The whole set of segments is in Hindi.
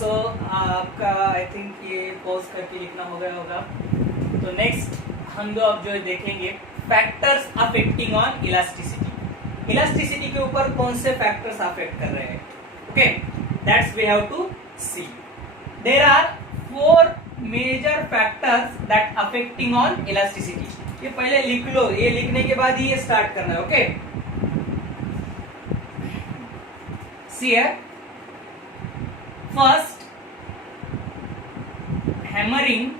सो आपका आई थिंक ये पॉज करके लिखना हो गया होगा। तो नेक्स्ट हम लोग अब जो देखेंगे factors affecting on elasticity. Elasticity के ऊपर कौन से फैक्टर्स अफेक्ट कर रहे हैं, okay, that's we have to see. There are 4 major factors that affecting on elasticity. ये पहले लिख लो, ये लिखने के बाद ही ये स्टार्ट करना है, ओके। सी है फर्स्ट हैमरिंग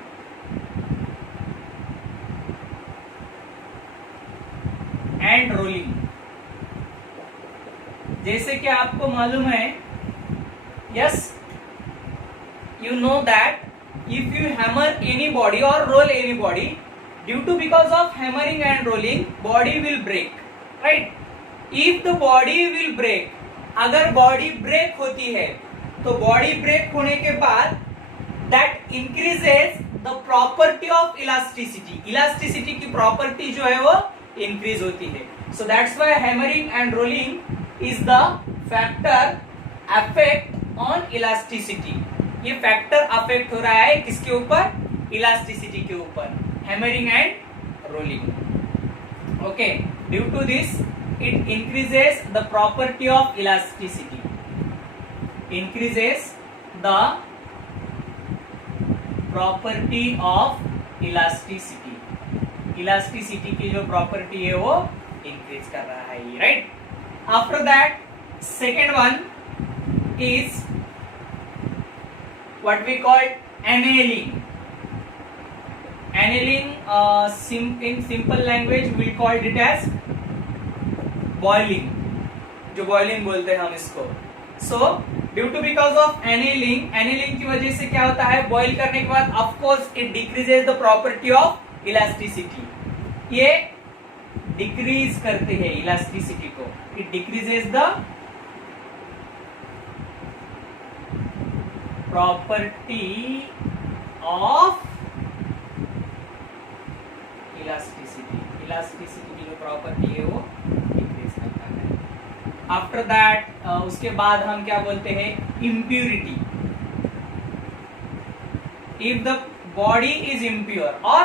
एंड रोलिंग। जैसे कि आपको मालूम है, yes you know that if you hammer any body or roll any body, due to because of hammering and rolling body will break, right? If the body will break, अगर body break होती है तो body break होने के बाद that increases the property of elasticity. elasticity की property जो है वो increase होती है. So that's why hammering and rolling is the factor affect on elasticity. ये फैक्टर अफेक्ट हो रहा है किसके ऊपर? इलास्टिसिटी के ऊपर, hammering and rolling, okay. Due to this it increases the property of elasticity, increases the property of elasticity. Elasticity की जो प्रॉपर्टी है वो इंक्रीज कर रहा है, right. After that second one is what we call annealing. Annealing, in simple language we call it as boiling, जो boiling बोलते हैं हम इसको। So due to because of annealing की वजह से क्या होता है, boil करने के बाद of course it decreases the property of elasticity. ये decrease करते हैं elasticity को, it decreases the property of elasticity. Elasticity की जो प्रॉपर्टी है वो इंक्रीज करता है। आफ्टर दैट उसके बाद हम क्या बोलते हैं, impurity. If the body is impure और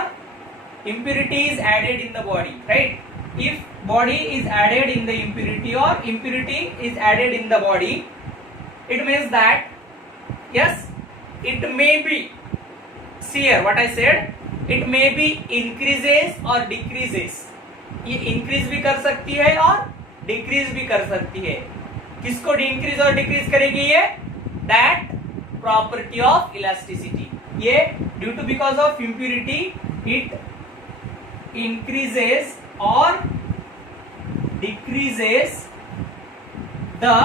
impurity is added in the body, right? If body is added in the impurity or impurity is added in the body, it means that yes, it may be, see here what I said, it may be increases or decreases. ये increase भी कर सकती है और decrease भी कर सकती है। किसको increase और decrease करेगी ये? That property of elasticity. ये due to because of impurity it increases or decreases the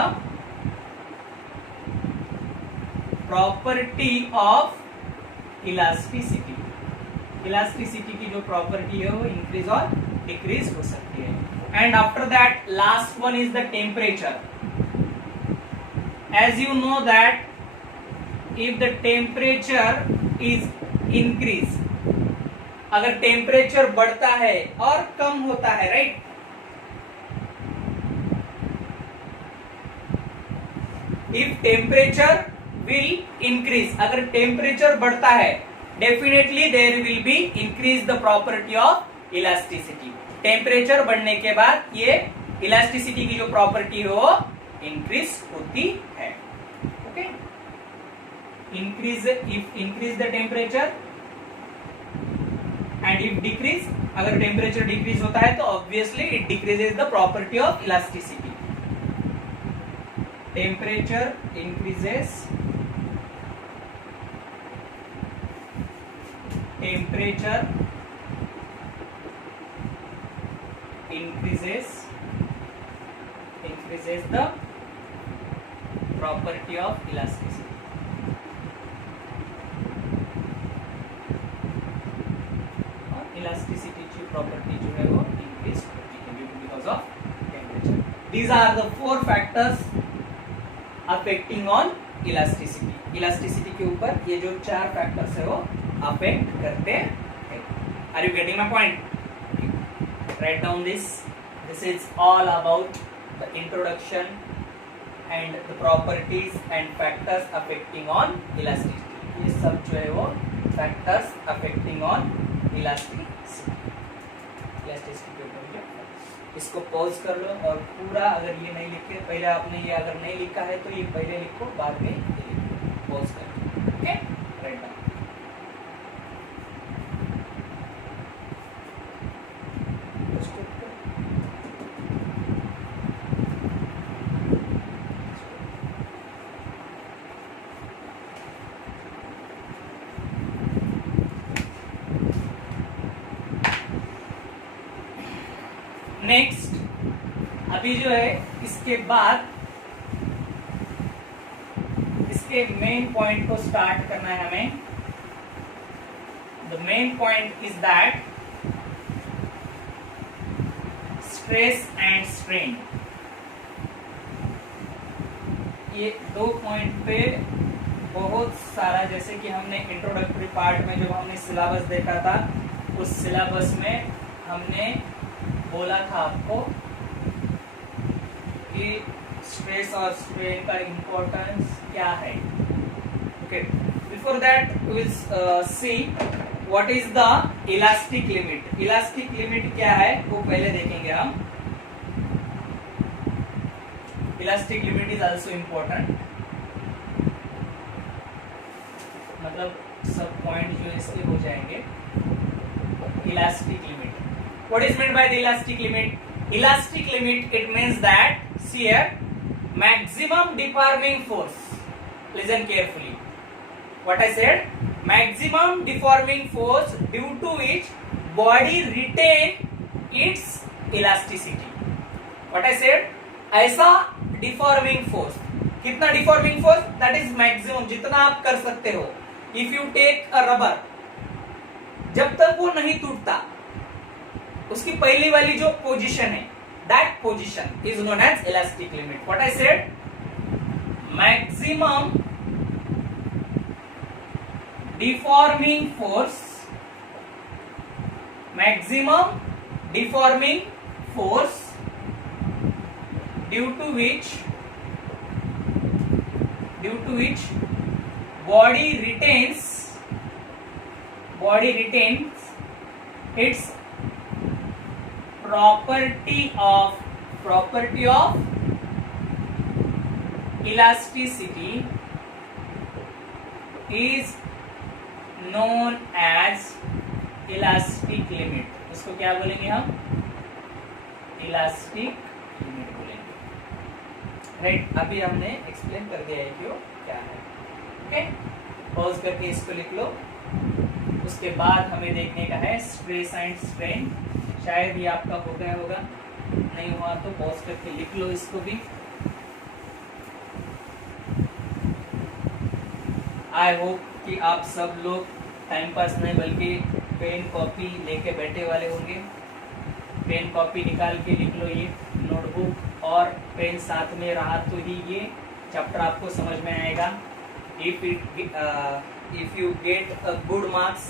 property of elasticity. Elasticity की जो प्रॉपर्टी है वो इंक्रीज और डिक्रीज हो सकती है। And after that last one is the temperature. As you know that if the temperature is increase, अगर टेम्परेचर बढ़ता है और कम होता है, right, if temperature will increase, अगर टेम्परेचर बढ़ता है definitely there will be increase the property of elasticity. Temperature बढ़ने के बाद ये इलास्टिसिटी की जो प्रॉपर्टी है वो इंक्रीज होती है, okay. increase the temperature and if decrease, अगर टेम्परेचर डिक्रीज होता है तो obviously it decreases the property of elasticity. Temperature increases, temperature increases the property of elasticity. और elasticity की property जो है वो increase होती है because of temperature. These are the 4 factors affecting on elasticity. elasticity के ऊपर ये जो 4 factors है वो अफेक्ट करते हैं। Are you getting my point? Write down this. This is all about the introduction and the properties and factors affecting on elasticity. ये सब जो है वो फैक्टर्स अफेक्टिंग ऑन इलास्टिसिटी के ऊपर है। इसको पॉज कर लो और पूरा, अगर ये नहीं लिखे, पहले आपने ये अगर नहीं लिखा है तो ये पहले लिखो, बाद में ये लिखो, पॉज कर लो। Okay, right down. नेक्स्ट, अभी जो है इसके बाद इसके मेन पॉइंट को स्टार्ट करना है हमें। The main point is that stress and strain. ये दो पॉइंट पे बहुत सारा, जैसे कि हमने इंट्रोडक्टरी पार्ट में जब हमने सिलेबस देखा था, उस सिलेबस में हमने बोला था आपको कि स्ट्रेस और स्ट्रेन का इम्पोर्टेंस क्या है। Okay, before that we will see what is the elastic limit. Elastic limit क्या है वो पहले देखेंगे हम। Elastic limit is also important, मतलब सब पॉइंट जो इसके हो जाएंगे। Elastic limit, what is meant by the elastic limit? Elastic limit, it means that, see here, maximum deforming force. Listen carefully what I said. Maximum deforming force due to which body retain its elasticity. What I said, ऐसा deforming force, कितना deforming force? That is maximum, जितना आप कर सकते हो। If you take a rubber, जब तक वो नहीं टूटता, उसकी पहली वाली जो पोजीशन है, that position is known as elastic limit. What I said, maximum deforming force, maximum deforming force due to which body retains its property of elasticity is known as elastic limit। उसको क्या बोलेंगे हम? इलास्टिक लिमिट बोलेंगे। राइट, अभी हमने एक्सप्लेन कर दिया है कि वो क्या है। ओके, पॉज करके इसको लिख लो। उसके बाद हमें देखने का है स्ट्रेस एंड स्ट्रेन। शायद ये आपका हो गया होगा, नहीं हुआ तो पॉज करके लिख लो इसको भी। आई होप कि आप सब लोग टाइम पास नहीं बल्कि पेन कॉपी लेके बैठे वाले होंगे। पेन कॉपी निकाल के लिख लो, ये नोटबुक और पेन साथ में रहा तो ही ये चैप्टर आपको समझ में आएगा। if you get a good marks,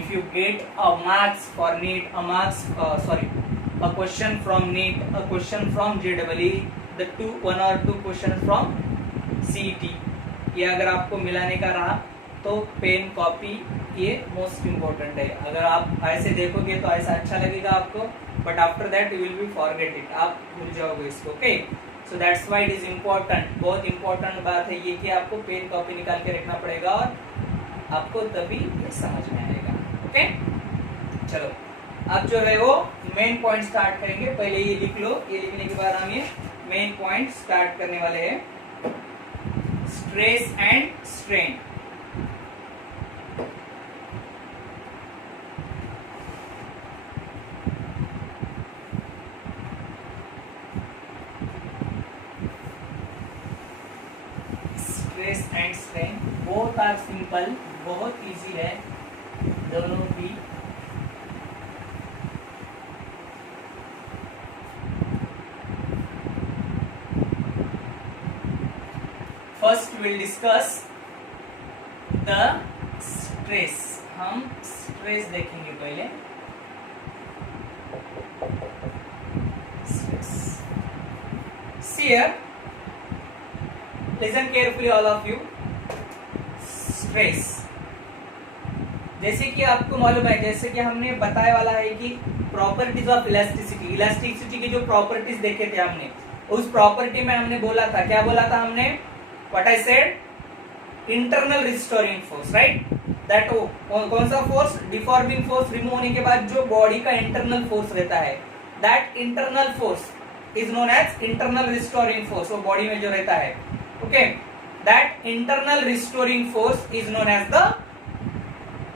if you get a marks for NEET, a question from NEET, a question from JEE, the one or two questions from CET, ये अगर आपको मिलाने का रहा तो पेन कॉपी ये मोस्ट इम्पोर्टेंट है। अगर आप ऐसे देखोगे तो ऐसा अच्छा लगेगा आपको, but after that you will be forget it, आप भूल जाओगे इसको। Okay, so that's why it is important. बहुत इंपॉर्टेंट बात है ये कि आपको पेन कॉपी निकाल के रखना पड़ेगा और आपको तभी ये समझ में आएगा। ओके, चलो अब जो है वो मेन पॉइंट स्टार्ट करेंगे। पहले ये लिख लो, ये लिखने के बाद हम ये मेन पॉइंट स्टार्ट करने वाले हैं। Stress and strain. Stress and strain both are simple, बहुत इजी है दोनों भी। First will discuss the stress. हम स्ट्रेस देखेंगे पहले। Stress, here listen carefully all of you. Stress, जैसे कि आपको मालूम है, जैसे कि हमने बताया वाला है कि प्रॉपर्टीज ऑफ इलास्टिसिटी, इलास्टिसिटी की जो प्रॉपर्टीज देखे थे हमने, उस प्रॉपर्टी में हमने बोला था, क्या बोला था हमने, what I said, internal restoring force, right. That कौन सा फोर्स, डिफॉर्मिंग फोर्स रिमूव होने के बाद जो बॉडी का इंटरनल फोर्स रहता है, that internal force is known as internal restoring force. वो बॉडी में जो रहता है, okay, that internal restoring force is known as the,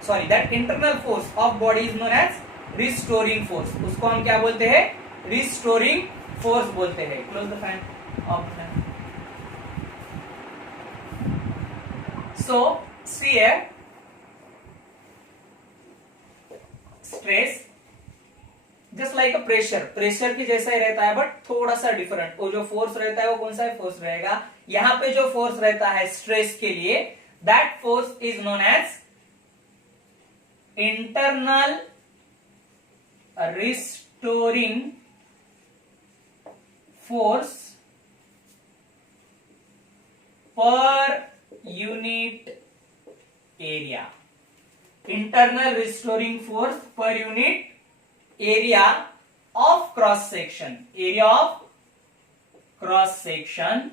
sorry, that internal force of body is known as restoring force. उसको हम क्या बोलते हैं, रिस्टोरिंग फोर्स बोलते हैं. Close the fan, off the fan. So, see here, stress just like a pressure, pressure की जैसा ही रहता है बट थोड़ा सा डिफरेंट. वो जो फोर्स रहता है वो कौन सा फोर्स रहेगा, यहां पे जो फोर्स रहता है स्ट्रेस के लिए, that force is known as internal restoring force per unit area. Internal restoring force per unit area of cross section, area of cross section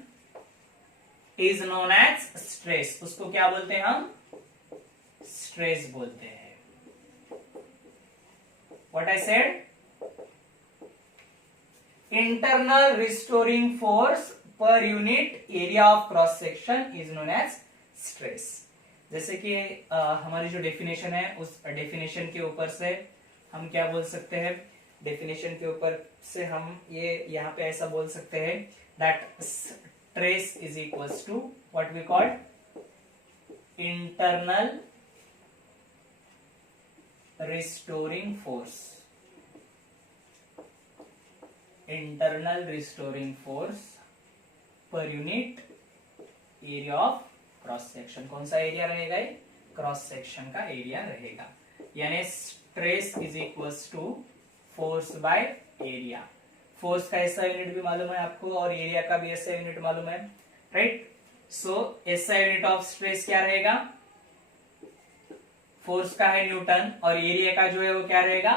is known as stress. उसको क्या बोलते हैं हम, स्ट्रेस बोलते हैं. What I said, internal restoring force per unit area of cross section is known as stress. जैसे कि हमारी जो डेफिनेशन है, उस डेफिनेशन के ऊपर से हम क्या बोल सकते हैं, डेफिनेशन के ऊपर से हम ये यहाँ पे ऐसा बोल सकते हैं, that stress is equals to what we call internal restoring force. Internal restoring force per unit area of cross section. कौन सा एरिया रहेगा, ये क्रॉस सेक्शन का एरिया रहेगा. यानी stress is equals to force by area. Force का ऐसा यूनिट भी मालूम है आपको और एरिया का भी ऐसा यूनिट मालूम है, राइट. सो ऐसा यूनिट ऑफ स्ट्रेस क्या रहेगा, फोर्स का है न्यूटन और एरिया का जो है वो क्या रहेगा,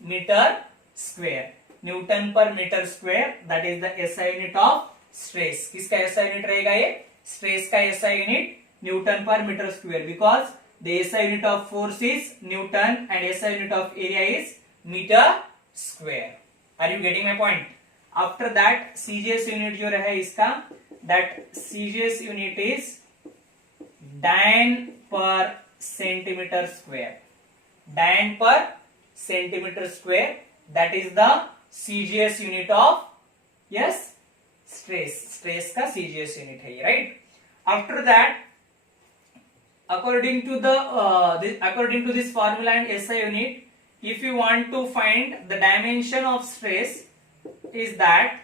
मीटर स्क्वायर. न्यूटन पर metre square, that is the SI unit of stress. किसका ऐसा यूनिट रहेगा, ये स्ट्रेस का ऐसा यूनिट न्यूटन पर metre square, because the SI unit of force is newton and SI unit of area is metre square. Are you getting my point. After that CGS unit जो रहे इसका, दैट सीजीएस यूनिट इज डायन पर सेंटीमीटर स्क्वायर. डायन पर centimetre square, that is the CGS unit of, yes, stress. Stress का सीजीएस यूनिट है ये, right. After that, according to this formula and SI unit, if you want to find the dimension of stress, is that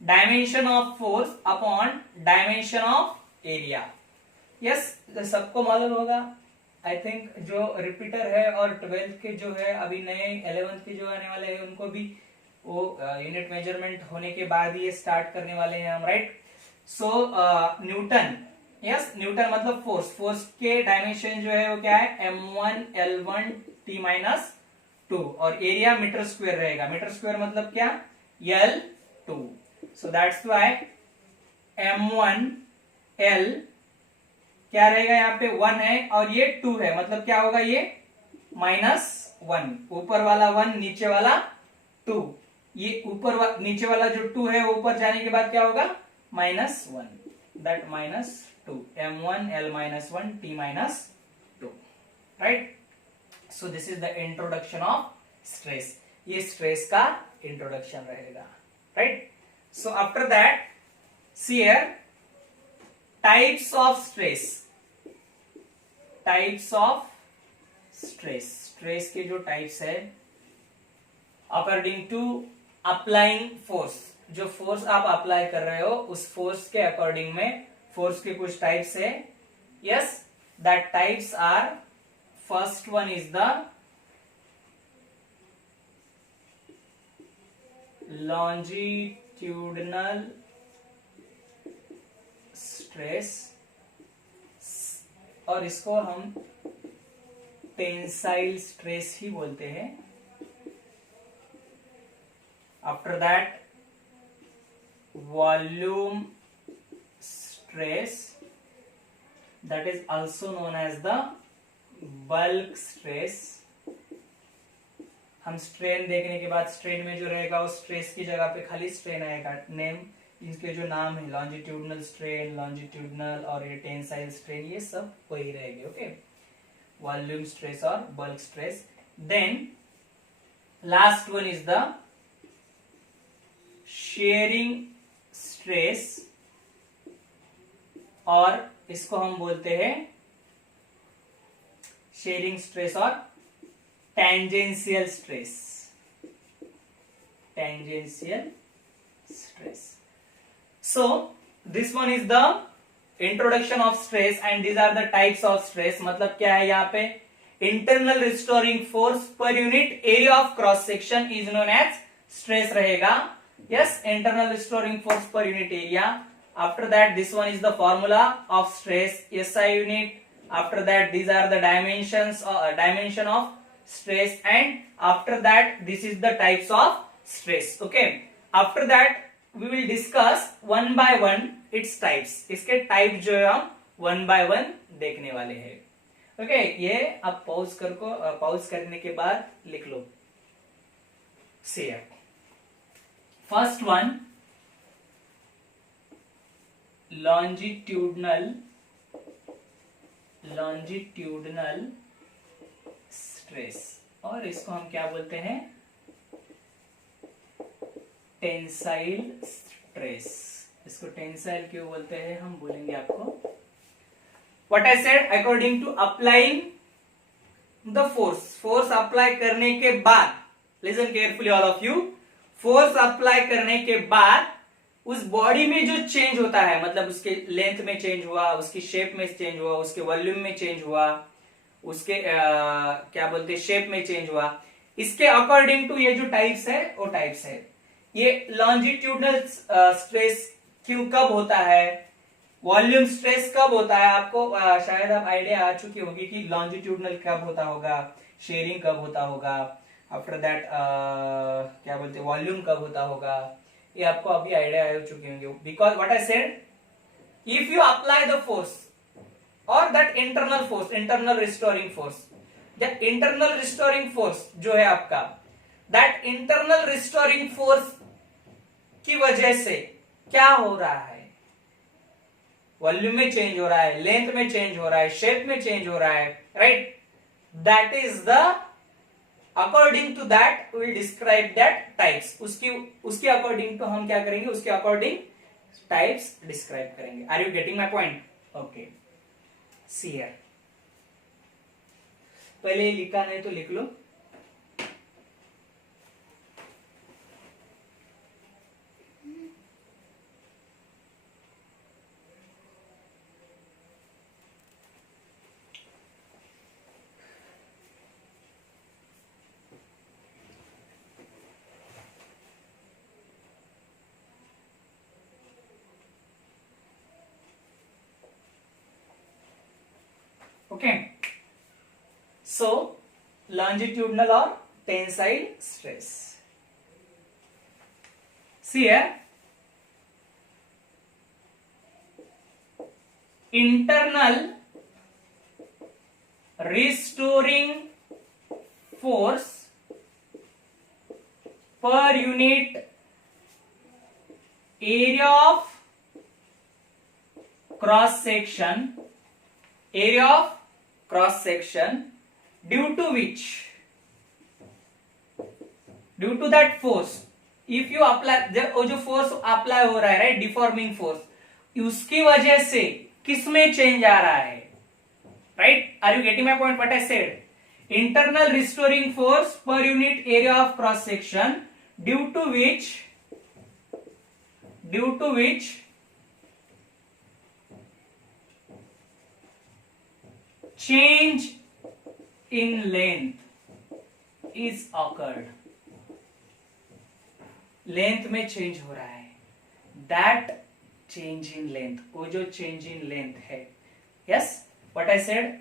dimension of force upon dimension of area. yes, सबको मालूम होगा आई थिंक, जो रिपीटर है और 12th के जो है अभी नए 11th के जो आने वाले हैं उनको भी वो यूनिट मेजरमेंट होने के बाद ही ये स्टार्ट करने वाले हैं हम, राइट. सो न्यूटन, यस, न्यूटन मतलब फोर्स. फोर्स के डायमेंशन जो है वो क्या है, m1 l1 t माइनस 2 और एरिया मीटर स्क्वायर रहेगा. मीटर स्क्वायर मतलब क्या, l2. So that's why m1 l क्या रहेगा, यहाँ पे 1 है और ये 2 है, मतलब क्या होगा, ये -1. ऊपर वाला 1, नीचे वाला 2. ये ऊपर नीचे वाला जो 2 है ऊपर जाने के बाद क्या होगा, -1. That -2, m1 l -1 t -2, right. So this is the introduction of stress. ये स्ट्रेस का इंट्रोडक्शन रहेगा, right. So after that, see here, types of stress. Types of stress, stress के जो टाइप्स है अकॉर्डिंग टू अप्लाइंग फोर्स. जो फोर्स आप अप्लाई कर रहे हो उस फोर्स के अकॉर्डिंग में फोर्स के कुछ टाइप्स है. Yes, that types are, first one is the longitudinal stress, और इसको हम टेंसाइल स्ट्रेस ही बोलते हैं. After that volume stress, that is also known as the bulk stress. हम स्ट्रेन देखने के बाद स्ट्रेन में जो रहेगा वो स्ट्रेस की जगह पे खाली स्ट्रेन आएगा. नेम इसके जो नाम है लॉन्जिट्यूडनल स्ट्रेन, लॉन्जिट्यूडनल और ये टेंसाइल स्ट्रेन, ये सब वही रहेंगे. ओके, वॉल्यूम स्ट्रेस और bulk stress. Then last one is the shearing stress, और इसको हम बोलते हैं शेयरिंग स्ट्रेस और tangential stress. Tangential stress. So this one is the introduction of stress and these are the types of stress. मतलब क्या है यहाँ पे, internal restoring force per unit area of cross section is known as stress रहेगा. Yes, internal restoring force per unit area. After that, this one is the formula of stress, SI unit. After that, these are the dimension of stress, and after that, this is the types of stress. Okay. After that, we will discuss one by one its types. इसके type जो है हम one by one देखने वाले हैं. Okay, ये आप pause करने के बाद लिख लो. See here. First one, longitudinal stress, और इसको हम क्या बोलते हैं, टेंसाइल स्ट्रेस. इसको टेंसाइल क्यों बोलते हैं हम बोलेंगे आपको. What I said, according to applying the force apply करने के बाद, listen carefully all of you, force apply करने के बाद उस बॉडी में जो चेंज होता है, मतलब उसके लेंथ में चेंज हुआ, उसकी शेप में चेंज हुआ, उसके वॉल्यूम में चेंज हुआ, उसके क्या बोलते हैं शेप में चेंज हुआ, इसके अकॉर्डिंग टू ये जो टाइप्स है वो टाइप्स है. ये लॉन्जिट्यूडनल स्ट्रेस क्यों कब होता है, वॉल्यूम स्ट्रेस कब होता है, आपको शायद आप आइडिया आ चुकी होगी कि लॉन्जिट्यूडनल कब होता होगा, शेयरिंग कब होता होगा, आफ्टर दैट क्या बोलते हैं वॉल्यूम कब होता होगा, ये आपको अभी आइडिया आ चुके होंगे. Because what I said, if you apply the force और that internal restoring force, the internal restoring force जो है आपका, दैट इंटरनल रिस्टोरिंग फोर्स की वजह से क्या हो रहा है, वॉल्यूम में चेंज हो रहा है, लेंथ में चेंज हो रहा है, शेप में चेंज हो रहा है, right. That is the, according to that will describe that types. उसके अकॉर्डिंग टू हम क्या करेंगे, उसके अकॉर्डिंग टाइप्स डिस्क्राइब करेंगे. Are you getting my point. Okay, see here. पहले लिखा नहीं तो लिख लो. Okay, so longitudinal or tensile stress. See here, internal restoring force per unit area of cross section, due to that force, if you apply, वो जो फोर्स अप्लाई हो रहा है, राइट, डिफॉर्मिंग फोर्स, उसकी वजह से किसमें चेंज आ रहा है, right. Are you getting my point. What I said, internal restoring force per unit area of cross section, due to which change in length is occurred. Length में चेंज हो रहा है, that चेंज इन लेंथ, वो जो चेंज इन लेंथ है, yes what I said,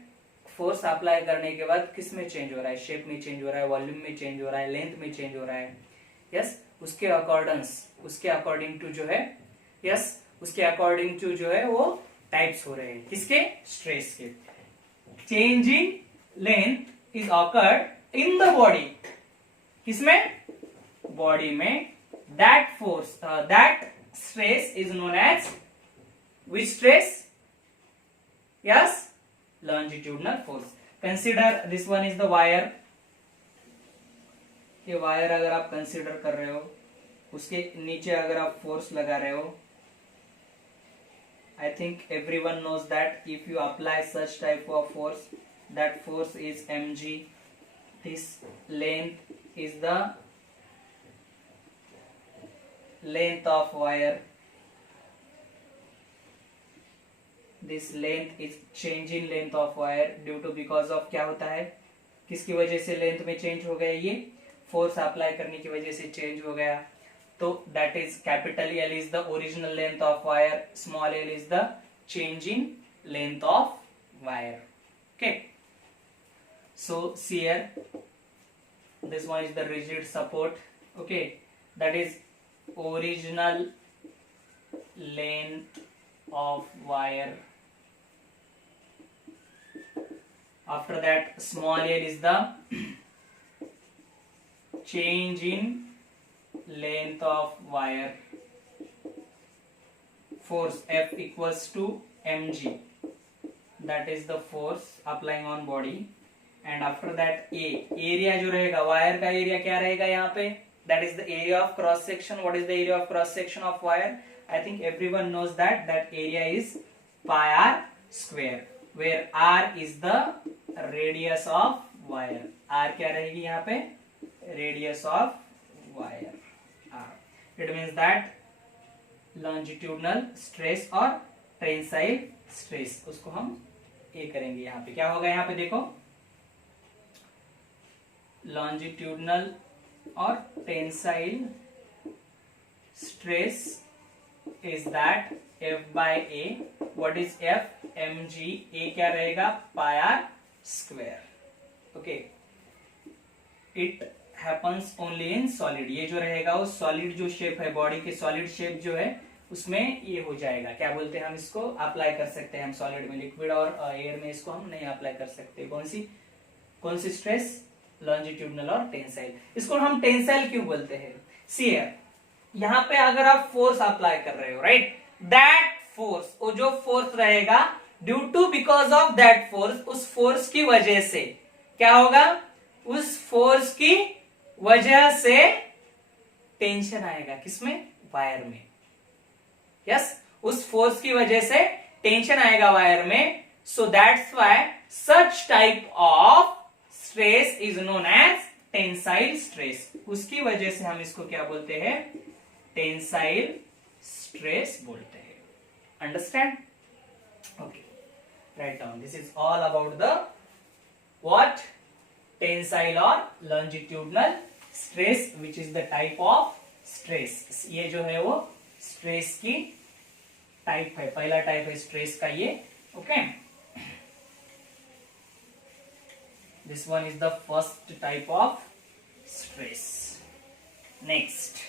force apply करने के बाद किस में चेंज हो रहा है, शेप में चेंज हो रहा है, वॉल्यूम में चेंज हो रहा है, लेंथ में चेंज हो रहा है, यस उसके अकॉर्डिंग टू जो है, यस उसके अकॉर्डिंग टू जो है वो टाइप्स हो रहे हैं, किसके, स्ट्रेस के। Change in length is occurred in the body, किसमें, बॉडी में, that force that stress is known as which stress, yes longitudinal force. Consider this one is the wire, ये वायर अगर आप कंसीडर कर रहे हो, उसके नीचे अगर आप फोर्स लगा रहे हो, I think everyone knows that if you apply such type of force, that force is mg, this length is the length of wire, this length is change in length of wire due to because of क्या होता है, किसकी वजह से लेंथ में चेंज हो गया, ये फोर्स अप्लाई करने की वजह से चेंज हो गया, तो that is capital L is the original length of wire, small l is the change in length of wire, okay. So see here, this one is the rigid support, okay, that is original length of wire. After that small l is the change in length of wire. Force F equals to mg, that is the force applying on body. And after that A, area जो रहेगा, वायर का एरिया क्या रहेगा यहाँ पे, that is the area of cross section. What is the area of cross section of wire? I think everyone knows that area is pi r square, where r is the radius of wire. r क्या रहेगी यहाँ पे, radius of wire, r. It means that longitudinal stress और tensile stress, उसको हम A करेंगे। यहाँ पे क्या होगा, यहाँ पे देखो longitudinal और tensile stress is that F by A. What is F? mg. A क्या रहेगा, pi r square, okay. It happens only in solid. ये जो रहेगा वो सॉलिड जो शेप है, बॉडी के सॉलिड शेप जो है उसमें ये हो जाएगा, क्या बोलते हैं हम इसको, अप्लाई कर सकते हैं हम सॉलिड में, लिक्विड और एयर में इसको हम नहीं अप्लाई कर सकते। कौन सी स्ट्रेस, लॉन्जिट्यूडनल और टेंसाइल। इसको हम टेंसाइल क्यों बोलते हैं, सी यहाँ पे अगर आप फोर्स अप्लाई कर रहे हो, राइट, दैट फोर्स, वो जो फोर्स रहेगा, due to because of that force, उस फोर्स की वजह से क्या होगा, उस फोर्स की वजह से टेंशन आएगा, किसमें, वायर में, यस उस फोर्स की वजह से टेंशन आएगा वायर में। So that's why such type of stress is known as tensile stress. उसकी वजह से हम इसको क्या बोलते हैं, टेंसाइल स्ट्रेस बोलते हैं। Understand, okay, right down, this is all about the what, tensile और longitudinal stress, which is the type of stress. ये जो है वो स्ट्रेस की टाइप है, पहला टाइप है स्ट्रेस का ये, okay. This one is the first type of stress. Next,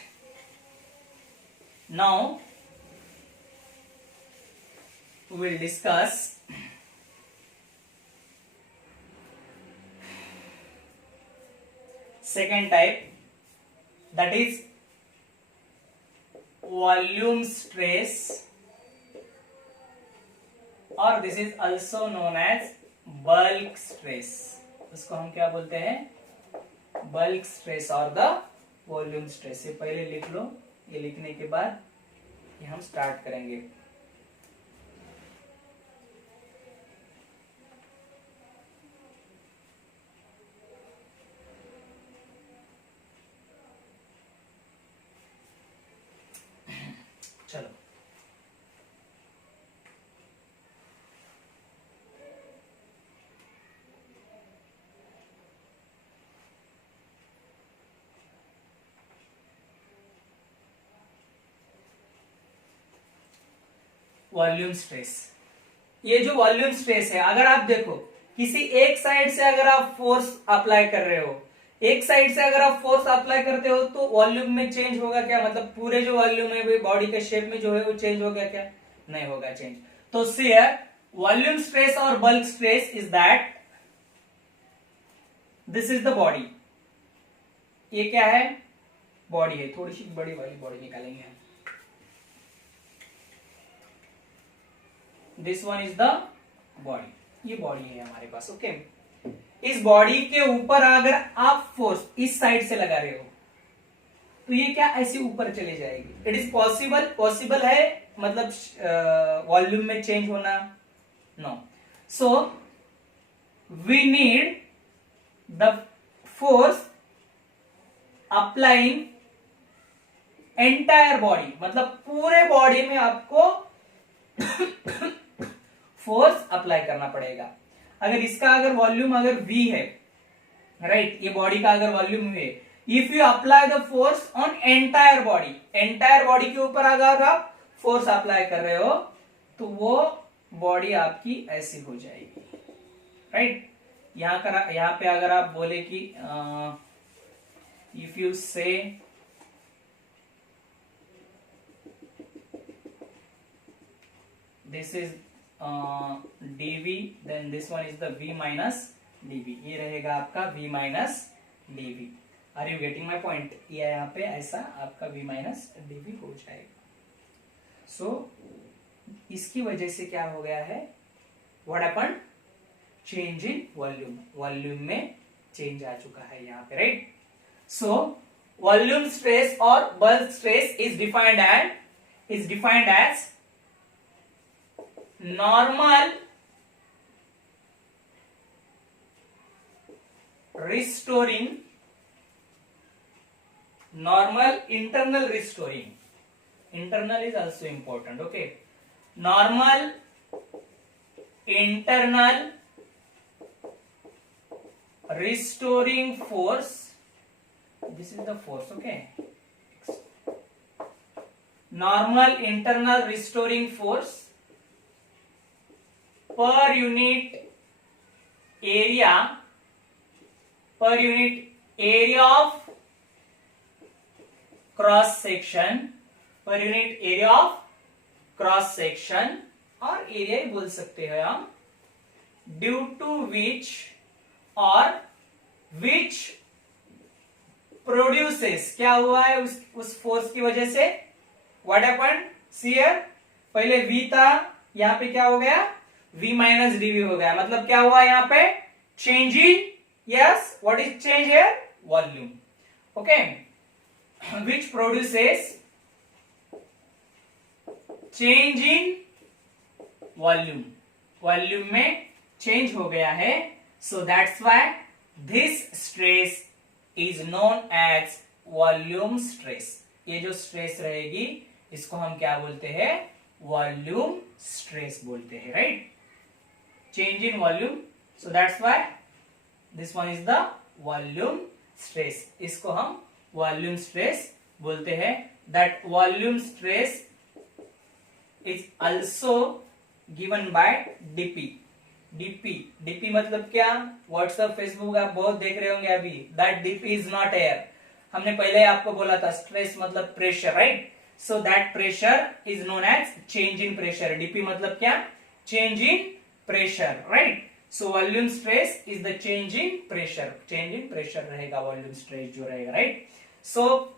now we will discuss second type, that is volume stress, or this is also known as bulk stress। उसको हम क्या बोलते हैं, बल्क स्ट्रेस और द वॉल्यूम स्ट्रेस। ये पहले लिख लो, ये लिखने के बाद ये हम स्टार्ट करेंगे। चलो, वॉल्यूम स्ट्रेस। ये जो वॉल्यूम स्ट्रेस है, अगर आप देखो किसी एक साइड से अगर आप फोर्स अप्लाई कर रहे हो, एक साइड से अगर आप फोर्स अप्लाई करते हो तो वॉल्यूम में चेंज होगा क्या? मतलब पूरे जो वॉल्यूम है बॉडी के शेप में जो है वो चेंज हो गया क्या? नहीं होगा चेंज। तो हियर वॉल्यूम स्ट्रेस और bulk stress is that this is the body. ये क्या है? बॉडी है। थोड़ी सी बड़ी वाली बॉडी निकालेंगे हम। This one is the body. ये बॉडी है हमारे पास। ओके, इस बॉडी के ऊपर अगर आप फोर्स इस साइड से लगा रहे हो तो ये क्या ऐसे ऊपर चले जाएगी? इट इज पॉसिबल है मतलब वॉल्यूम में चेंज होना? No. So we need the force applying entire body, मतलब पूरे बॉडी में आपको फोर्स अप्लाई करना पड़ेगा। अगर इसका अगर वॉल्यूम अगर V है, राइट, ये बॉडी का अगर वॉल्यूम है, if you apply the force on entire body, entire body के ऊपर अगर आप फोर्स अप्लाई कर रहे हो तो वो बॉडी आपकी ऐसी हो जाएगी, राइट। यहां पे अगर आप बोले कि इफ यू से this is dv, then this one is the v minus dv। ये रहेगा आपका v minus dv। Are you getting my point? ये यहाँ पे ऐसा आपका v minus dv हो जाएगा। सो इसकी वजह से क्या हो गया है? What happened? Change in volume, volume में चेंज आ चुका है यहाँ पे, राइट। सो वॉल्यूम स्ट्रेस और bulk stress is defined as normal restoring, normal internal restoring, internal is also important, okay, normal internal restoring force, this is the force, okay, normal internal restoring force per unit area of cross section, per unit area of cross section, और एरिया ही बोल सकते हैं हम, ड्यू टू विच और विच प्रोड्यूसेस, क्या हुआ है उस फोर्स की वजह से? What happened? सी हियर, पहले V था, यहाँ पे क्या हो गया? V माइनस dv हो गया। मतलब क्या हुआ यहाँ पे? Change in, yes, what is change here? Volume, okay, which produces change in volume, volume में चेंज हो गया है। So that's why this stress is known as volume stress. ये जो स्ट्रेस रहेगी इसको हम क्या बोलते हैं? वॉल्यूम स्ट्रेस बोलते हैं, right. Change in volume, so that's why this one is the volume stress. इसको हम वॉल्यूम स्ट्रेस बोलते हैं। That volume stress is also given by DP मतलब क्या? व्हाट्सएप, फेसबुक आप बहुत देख रहे होंगे अभी। That DP is not air. हमने पहले आपको बोला था स्ट्रेस मतलब pressure, right. So that pressure is known as change in pressure. DP मतलब क्या? Change in pressure, right. So volume stress is the change in pressure. Change in pressure रहेगा वॉल्यूम स्ट्रेस जो रहेगा, right. So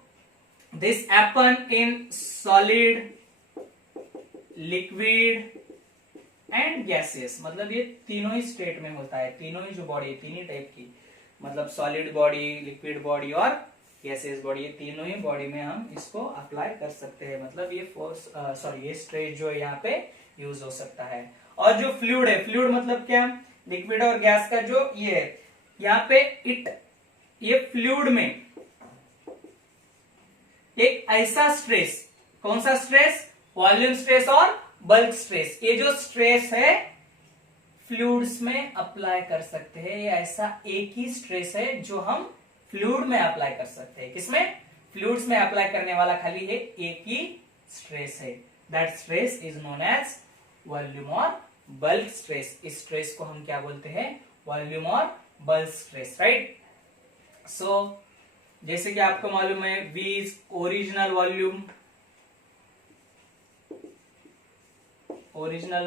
this happen in solid, liquid and gases. मतलब ये तीनों ही स्टेट में होता है। तीनों ही जो बॉडी, तीन ही टाइप की, मतलब सॉलिड बॉडी, लिक्विड बॉडी और गैसेस बॉडी, ये तीनों ही बॉडी में हम इसको अप्लाई कर सकते हैं। मतलब ये फोर्स ये स्ट्रेस जो यहाँ पे यूज हो सकता है। और जो फ्लूइड है, फ्लूइड मतलब क्या? लिक्विड और गैस का जो ये है, यहाँ पे ये फ्लूइड में एक ऐसा स्ट्रेस, कौन सा स्ट्रेस? वॉल्यूम स्ट्रेस और बल्क स्ट्रेस। ये जो स्ट्रेस है फ्लूइड्स में अप्लाई कर सकते हैं। ये ऐसा एक ही स्ट्रेस है जो हम फ्लूइड में अप्लाई कर सकते हैं। किसमें? फ्लूइड्स में अप्लाई करने वाला खाली है एक ही स्ट्रेस है। That stress is known as volume और बल्क स्ट्रेस। इस स्ट्रेस को हम क्या बोलते हैं? वॉल्यूम और बल्क स्ट्रेस, राइट। सो जैसे कि आपको मालूम है V is original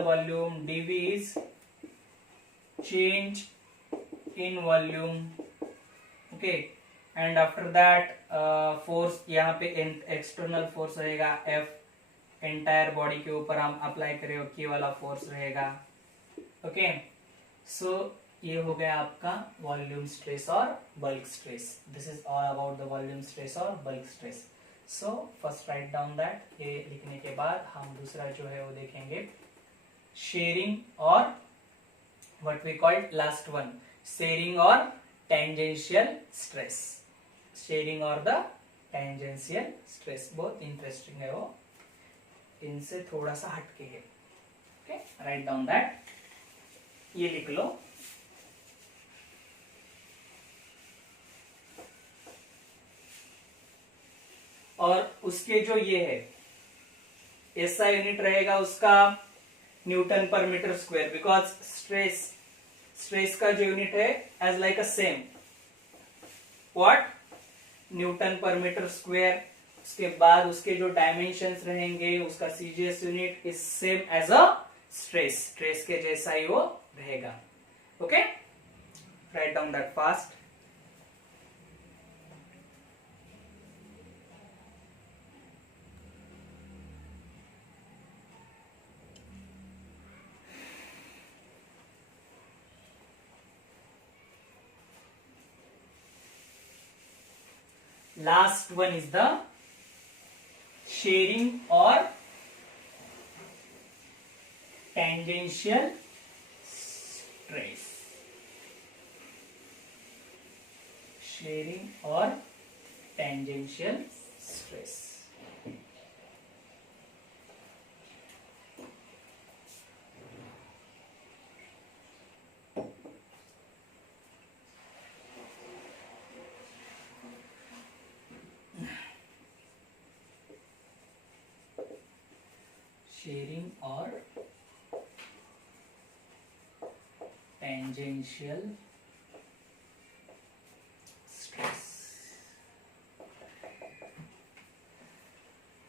volume, dV is change in volume, okay. And after that force, यहाँ पे एक्सटर्नल फोर्स रहेगा F, एंटायर बॉडी के ऊपर हम अप्लाई करे के वाला फोर्स रहेगा, ओके। सो ये हो गया आपका वॉल्यूम स्ट्रेस और bulk stress. This is all about the volume stress और bulk stress. So first write down that. ये लिखने के बाद हम दूसरा जो है वो देखेंगे, शेयरिंग और what we called last one, shearing और टेंजेंशियल स्ट्रेस। शेयरिंग और द टेंजेंशियल स्ट्रेस बहुत इंटरेस्टिंग है, वो इनसे थोड़ा सा हटके है, ओके। राइट डाउन दैट, ये लिख लो। और उसके जो ये है ऐसा यूनिट रहेगा उसका न्यूटन पर मीटर स्क्वायर, बिकॉज स्ट्रेस का जो यूनिट है as like a same what, Newton पर मीटर स्क्वायर। उसके बाद उसके जो डायमेंशंस रहेंगे उसका CGS unit is same as a stress के जैसा ही वो रहेगा, okay. Right down that fast. Last one is the shearing or tangential stress. Shearing or tangential stress. Shearing or tangential stress.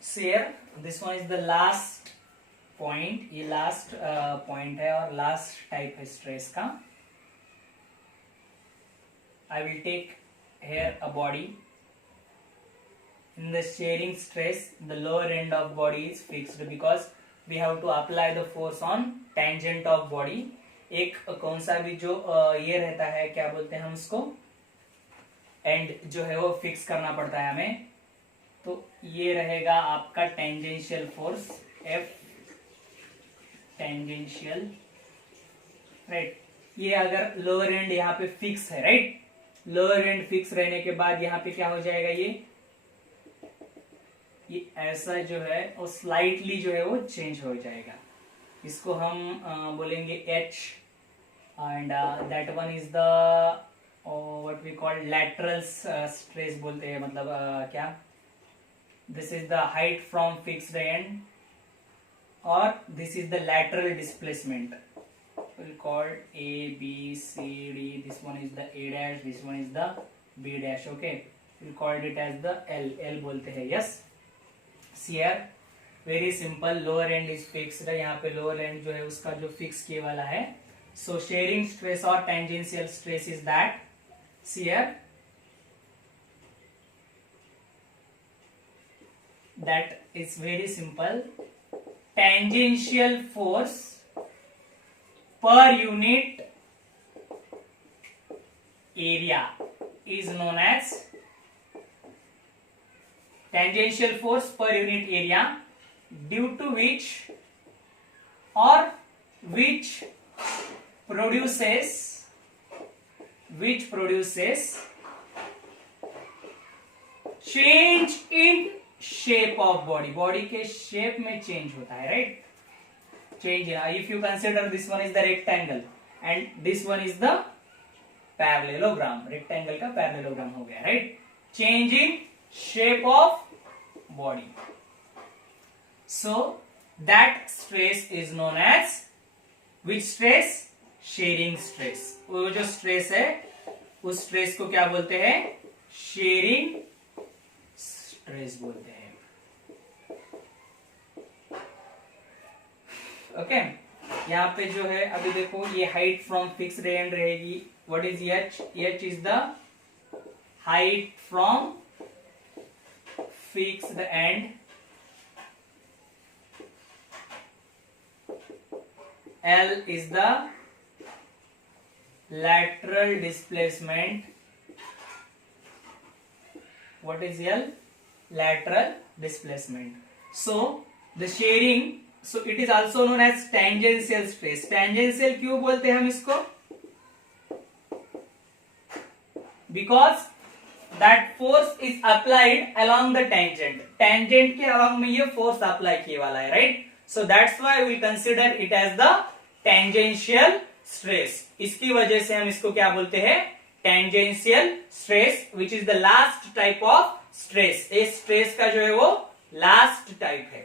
So here, this one is the last point. ये last point है और last type है stress का. I will take here a body. In the shearing stress, the lower end of body is fixed because we have to apply the force on tangent of body. एक कौन सा भी जो ये रहता है, क्या बोलते हैं हम उसको, एंड जो है वो फिक्स करना पड़ता है हमें। तो ये रहेगा आपका tangential force F, tangential, right. ये अगर लोअर एंड यहाँ पे फिक्स है, राइट, लोअर एंड फिक्स रहने के बाद यहाँ पे क्या हो जाएगा, ये ऐसा जो है वो स्लाइटली जो है वो चेंज हो जाएगा। इसको हम बोलेंगे H, and that one is the what we call lateral stress बोलते हैं, मतलब क्या, this is the height from fixed end और this is the lateral displacement. we'll call A, B, C, D. This one is the A dash, this one is the B dash, okay. we'll call it as the L बोलते हैं, yes. here very simple, lower end is fixed, यहाँ पे lower end जो है उसका जो fix किए वाला है। so shearing stress or tangential stress is that, here that is very simple, tangential force per unit area is known as tangential force per unit area, due to which or which produces change in shape of body, body के shape में change होता है, right, change. if you consider this one is the rectangle and this one is the parallelogram, rectangle का parallelogram हो गया, right, change in shape of body. so that stress is known as which stress? Shearing stress. वो जो स्ट्रेस है उस स्ट्रेस को क्या बोलते हैं? शेयरिंग स्ट्रेस बोलते हैं। ओके यहाँ पे जो है अभी देखो ये हाइट फ्रॉम फिक्स्ड एंड रहेगी। What is H? H is the height from fixed and, L is the lateral displacement. What is L? Lateral displacement. So the shearing, so it is also known as tangential stress. Tangential क्यों बोलते हैं हम इसको? Because that force is applied along the tangent. Tangent के along में ये force apply किए वाला है, right? So that's why we consider it as the tangential stress. इसकी वजह से हम इसको क्या बोलते हैं? tangential stress, which is the last type of stress. इस stress का जो है वो last type है,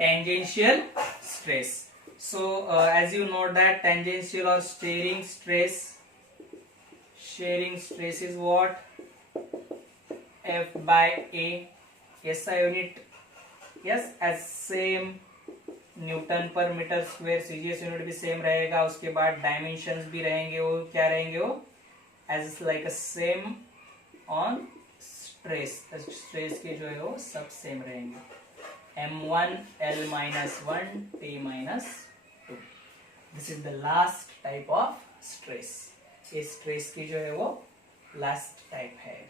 tangential stress. So as you know that tangential or shearing stress is what? F by A. SI unit, yes, as same Newton पर मीटर स्क्वायर, सीजीएस यूनिट भी सेम रहेगा। उसके बाद डायमेंशंस भी रहेंगे, वो क्या रहेंगे? वो as like a same on stress. Stress के जो है वो सब सेम रहेंगे। m1 l minus 1 t minus 2. This is the last type of stress. ये स्ट्रेस की जो है वो लास्ट टाइप है।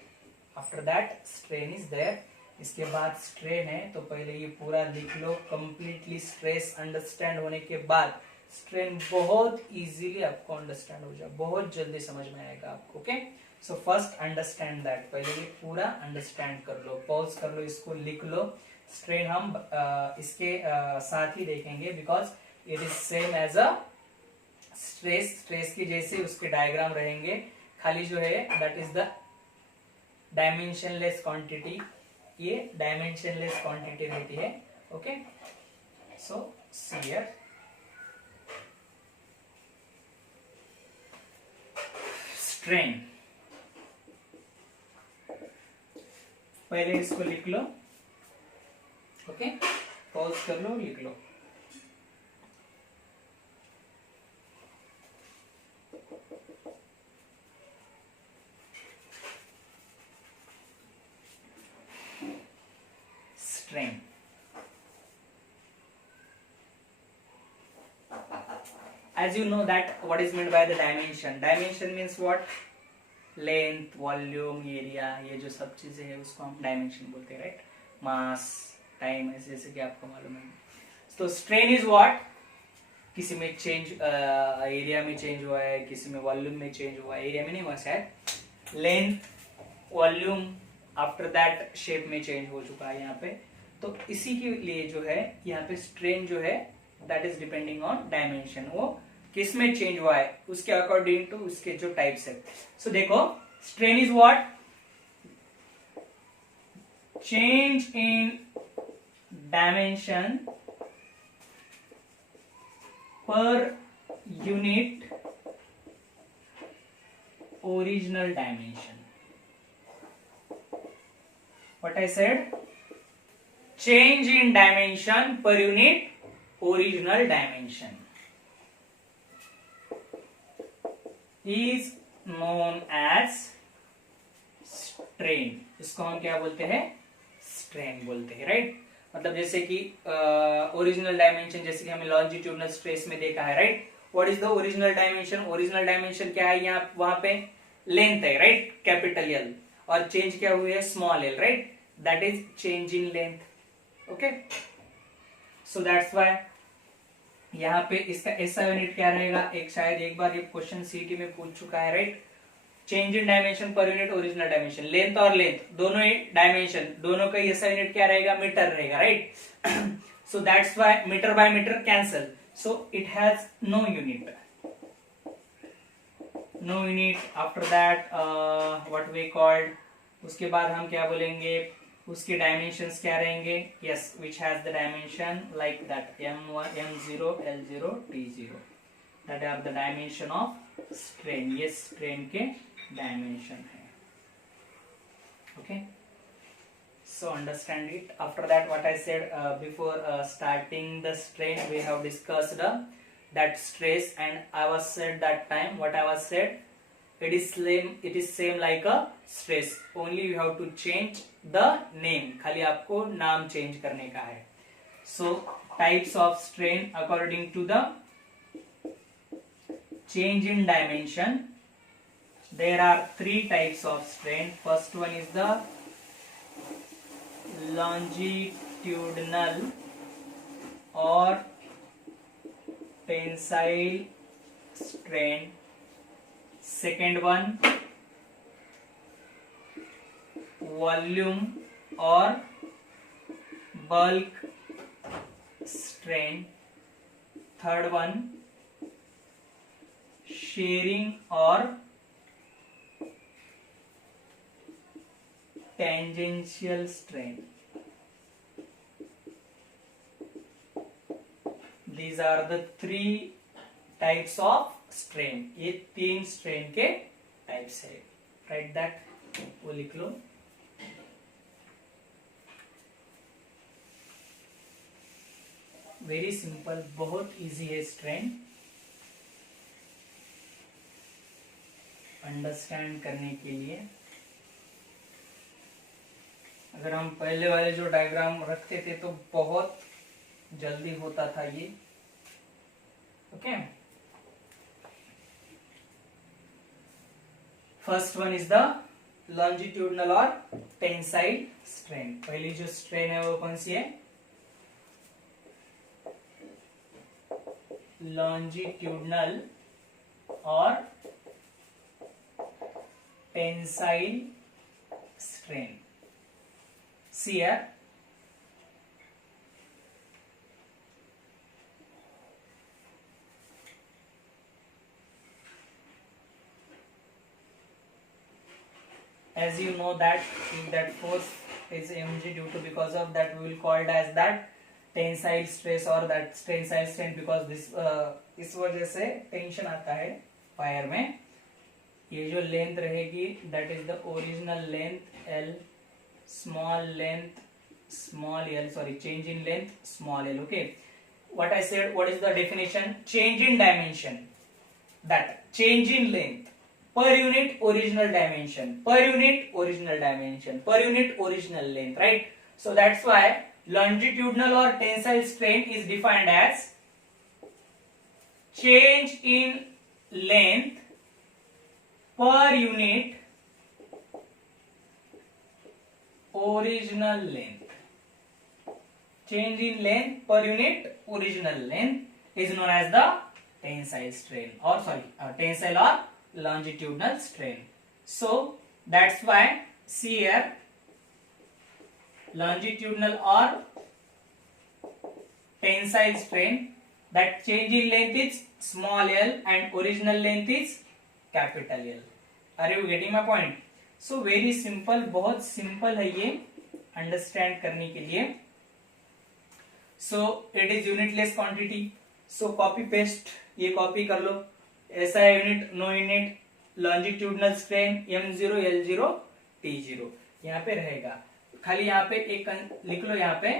After that strain is there. इसके बाद स्ट्रेन है, तो पहले ये पूरा लिख लो। कंप्लीटली स्ट्रेस अंडरस्टैंड होने के बाद स्ट्रेन बहुत इजीली आपको अंडरस्टैंड हो जाए, बहुत जल्दी समझ में आएगा आपको। Okay, so first understand that. पहले ये पूरा अंडरस्टैंड कर लो, पॉज कर लो, इसको लिख लो। स्ट्रेन हम इसके साथ ही देखेंगे because it is same as a stress. Stress की जैसे उसके डायग्राम रहेंगे, खाली जो है that is the dimensionless quantity. ये डायमेंशनलेस क्वांटिटी रहती है। Okay, so see here strain. पहले इसको लिख लो। ओके, पॉज कर लो, लिख लो। strain. As you know that what is meant by the dimension? Dimension means what? Length, volume, area, ये जो सब चीजें हैं उसको हम dimension बोलते हैं, right? Mass, time, ऐसे जैसे कि आपको मालूम है। तो strain is what? किसी में change area में change हुआ है, किसी में volume में change हुआ है, area में नहीं हुआ शायद। Length, volume, after that shape में change हो चुका है यहाँ पे। तो इसी के लिए जो है यहाँ पे स्ट्रेन जो है that is depending on dimension. वो किस में चेंज हुआ है उसके अकॉर्डिंग टू उसके जो टाइप्स है। सो देखो strain is what? Change in dimension per unit original dimension. What I said? Change in dimension per unit original dimension is known as strain. इसको हम क्या बोलते हैं? स्ट्रेन बोलते हैं, राइट? मतलब जैसे कि ओरिजिनल डायमेंशन, जैसे कि हमें लॉन्जिट्यूडनल स्ट्रेस में देखा है, right? What is the original dimension? Original dimension क्या है? यहाँ वहां पे लेंथ है, राइट? कैपिटल एल, और चेंज क्या हुई है? Small L, right? That is change in length. Okay, so that's why यहाँ पे इसका एसआई यूनिट क्या रहेगा? एक शायद एक बार ये क्वेश्चन सीटी में पूछ चुका है, right? Change in dimension per unit original dimension. Length और लेंथ दोनों ही डायमेंशन, दोनों का एसआई यूनिट क्या रहेगा? मीटर रहेगा, right? So that's why meter by meter cancel, so it has no unit, no unit. After that what we called, उसके बाद हम क्या बोलेंगे? उसके डायमेंशंस क्या रहेंगे? Yes, which has the dimension like that m1 m0 l0 t0, that are the dimension of strain. ये स्ट्रेन के डायमेंशन है. Okay, so understand it. After that, what I said before starting the strain, we have discussed that stress, and I was said that time, what I was said, it is same like a stress, only you have to change the name. खाली आपको नाम चेंज करने का है. So types of strain according to the change in dimension, there are 3 types of strain. First one is the longitudinal or tensile strain. Second one, volume or bulk strain. Third one, shearing or tangential strain. These are the 3 types of strain. ये 3 strain के types है. Write that, वो लिख लो. Very simple, बहुत easy है strain. Understand करने के लिए. अगर हम पहले वाले जो डायग्राम रखते थे तो बहुत जल्दी होता था ये. Okay, first one is the longitudinal और टेंसाइल स्ट्रेन. पहली जो स्ट्रेन है वो कौन सी है? लॉन्जिट्यूडनल और tensile strain. See here, as you know that if that force is mg, due to because of that we will call it as that tensile stress or that tensile strain, because this इस वजह से टेंशन आता है फायर में. ये जो लेंथ रहेगी that is the original length L, small length small l, sorry, change in length small l. Okay, what I said, what is the definition? Change in dimension, that change in length per unit original dimension, per unit original dimension, per unit original length, right? So that's why longitudinal or tensile strain is defined as change in length per unit original length. Change in length per unit original length is known as the tensile strain, or sorry, tensile or longitudinal strain. So that's why see here, longitudinal or tensile strain, that change in length is small l and original length is capital L. Are you getting my point? So very simple, बहुत simple है ये understand करने के लिए. So it is unitless quantity. So copy paste, ये copy कर लो. ऐसा है unit, no unit, longitudinal strain m0 l0 t0 यहाँ पे रहेगा. खाली यहाँ पे एक लिख लो यहाँ पे,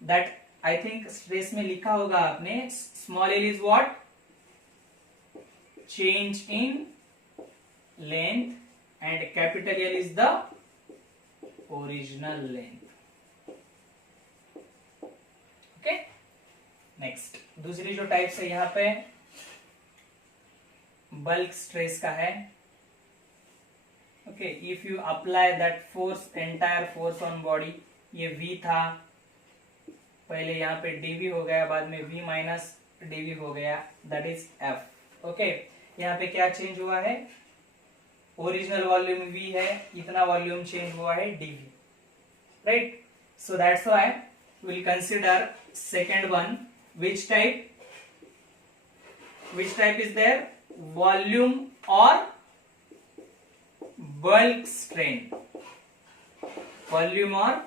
that I think stress में लिखा होगा आपने, small l is what? Change in length and capital L is the original length. Okay, next दूसरी जो टाइप्स है यहाँ पे बल्क स्ट्रेस का है. Okay, if you apply that force, entire force on body, ये V था पहले, यहाँ पे dV हो गया, बाद में V माइनस dV हो गया, दैट इज F. ओके, यहाँ पे क्या चेंज हुआ है? ओरिजिनल वॉल्यूम V है, इतना वॉल्यूम चेंज हुआ है dV, right? So that's why we'll consider second one. Which type is there? Volume or bulk strain. Volume or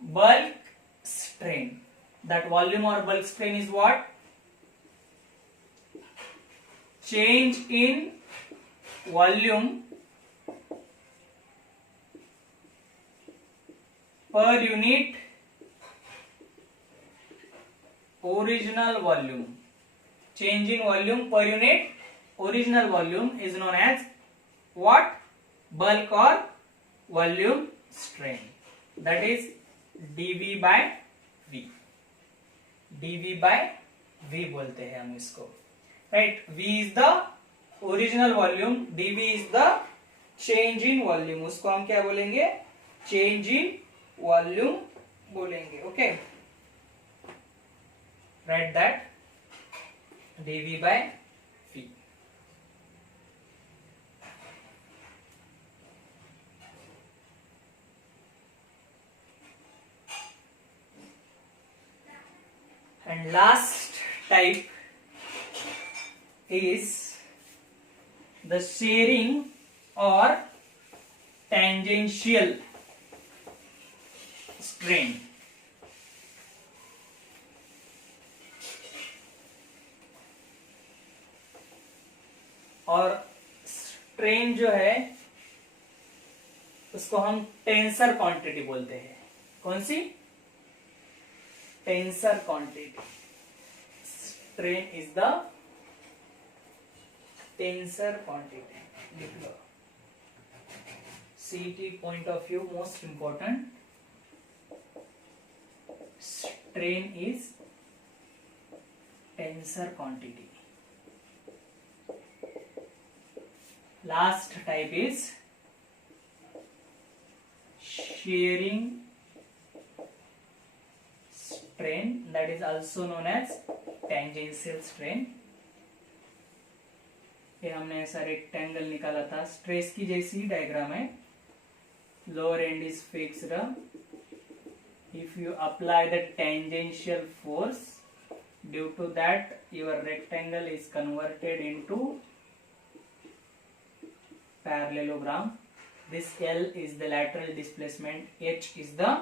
bulk strain. That volume or bulk strain is what? Change in volume per unit original volume. Change in volume per unit original volume is known as what? Bulk or volume strain. That is dV by V. dV by V बोलते हैं हम इसको, right? V is the original volume, dV is the change in volume. उसको हम क्या बोलेंगे? Change in volume बोलेंगे. Okay, write that dV by V. And last type is the shearing or tangential strain. और स्ट्रेन जो है उसको हम टेंसर क्वांटिटी बोलते हैं. कौन सी? Tensor quantity. Strain is the tensor quantity. लिख लो. CET point of view most important. Strain is tensor quantity. Last type is shearing strain, that is also known as tangential strain. ये हमने ऐसा रेक्टेंगल निकाला था, स्ट्रेस की जैसी डायग्राम है. Lower and is fixed. If you apply the tangential force, due to that your rectangle is converted into parallelogram. This L is the lateral displacement, H is the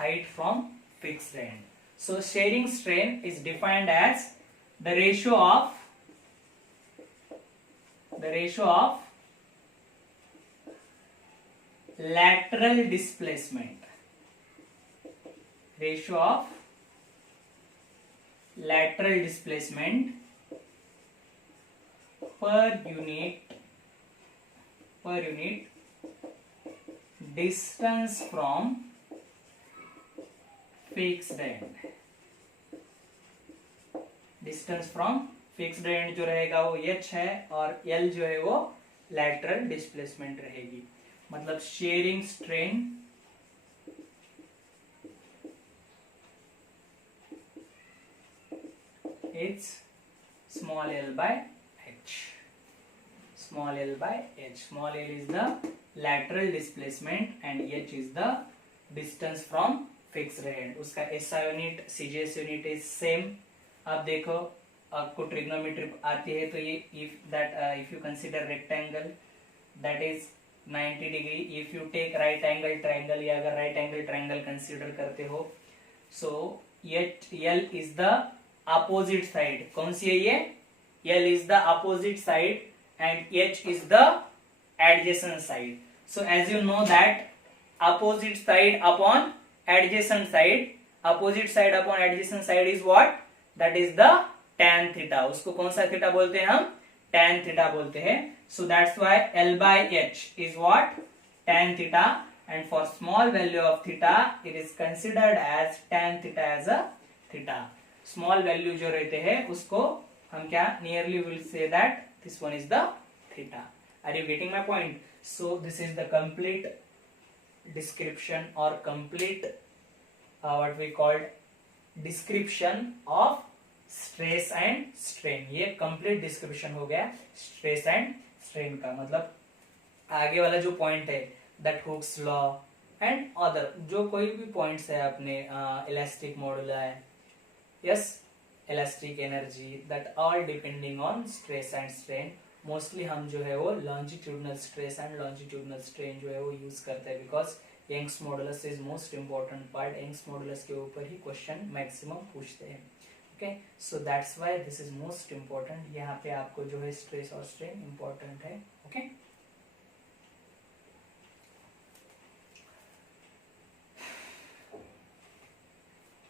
height from fixed end. So shearing strain is defined as the ratio of lateral displacement. Ratio of lateral displacement per unit distance from fixed end. Distance from fixed end जो रहेगा वो h है और L जो है वो lateral displacement रहेगी. मतलब shearing strain it's small l by h. Small l by h. Small l is the lateral displacement and h is the distance from fixed end. उसका SI unit CGS unit is same. अब देखो आपको ट्रिग्नोमेट्री आती है तो ये if you consider rectangle that is 90 degree. If you take right angle triangle या अगर right angle triangle consider करते हो so L is the opposite side. कौन सी है ये? L is the opposite side and H is the adjacent side. So as you know that opposite side upon adjacent side is what? That is the tan theta. उसको कौन सा थीटा बोलते हैं हम? Tan theta बोलते हैं. So that's why L by H is what? Tan theta. And for small value of theta it is considered as tan theta as a theta. Small value जो रहते हैं उसको हम क्या nearly will say that this one is the theta. Are you getting my point? So this is the complete description or complete what we called description of stress and strain. ये complete description हो गया stress and strain का. मतलब आगे वाला जो point है that Hooke's law and other जो कोई भी points है अपने elastic moduli है, yes, elastic energy, that all depending on stress and strain. Mostly हम जो है वो longitudinal stress and longitudinal strain जो है वो यूज करते हैं, because Young's modulus is most important part. Young's modulus के ऊपर ही क्वेश्चन मैक्सिमम पूछते हैं। Okay, so that's why this is most important. यहाँ पे आपको जो है स्ट्रेस और स्ट्रेन इंपॉर्टेंट है। ओके